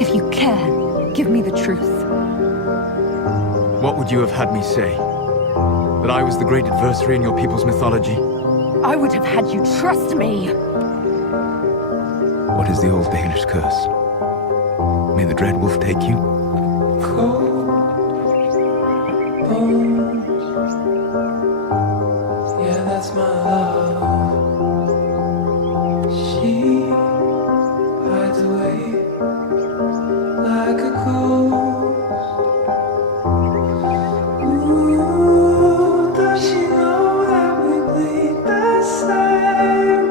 If you care, give me the truth. What would you have had me say? That I was the great adversary in your people's mythology? I would have had you trust me! What is the old Danish curse? May the Dread Wolf take you? Cold bones. Yeah, that's my love. She hides away like a ghost. Ooh, does she know that we bleed the same?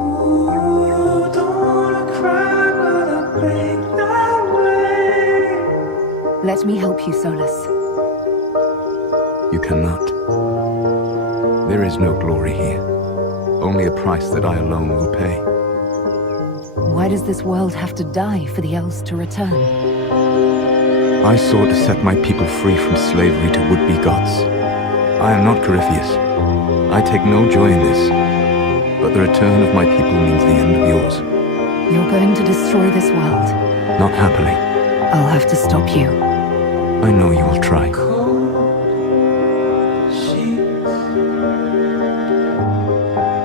Ooh, don't wanna cry, but I break that way. Let me help you, Solus. You cannot. There is no glory here. Only a price that I alone will pay. Why does this world have to die for the elves to return? I sought to set my people free from slavery to would-be gods. I am not Corypheus. I take no joy in this. But the return of my people means the end of yours. You're going to destroy this world. Not happily. I'll have to stop you. I know you will try. Cold sheets.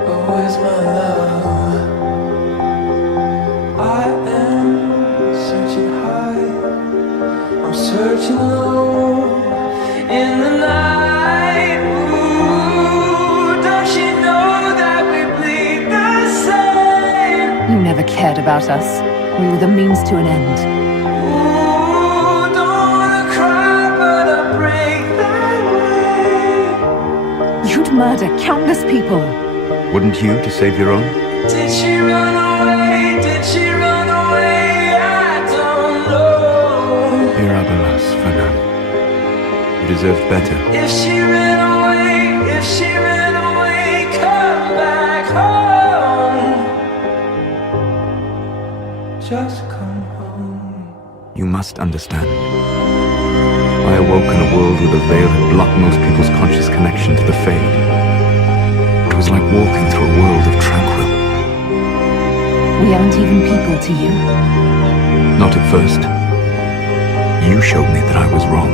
Oh, where's my love? I am searching high. I'm searching low in the night. Ooh, does she know that we bleed the same? You never cared about us. We were the means to an end. Ooh, don't wanna cry, but I break that way. You'd murder countless people. Wouldn't you to save your own? Did she run away? Did she run away? I don't know. Mirabelas, Fanan. You deserved better. If she ran away, if she ran away, come back home. Just come home. You must understand. I awoke in a world where the veil had blocked most people's conscious connection to the Fade. It was like walking through a world of tranquil. We aren't even people to you. Not at first. You showed me that I was wrong.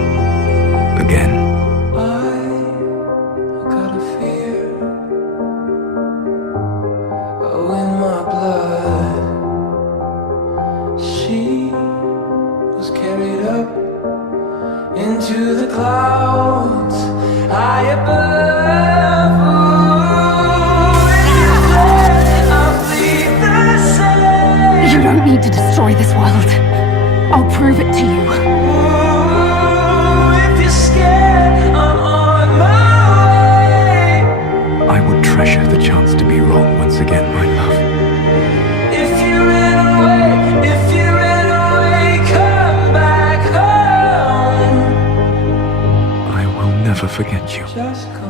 Again. I got a fear, oh, in my blood. She was carried up into the clouds, high above. Ooh, in the blood, I'll bleed the same. You don't need to destroy this world. I'll prove it to you. Ooh, if you're scared, I'm on my way. I would treasure the chance to be wrong once again, my love. If you ran away, come back home. I will never forget you. Just come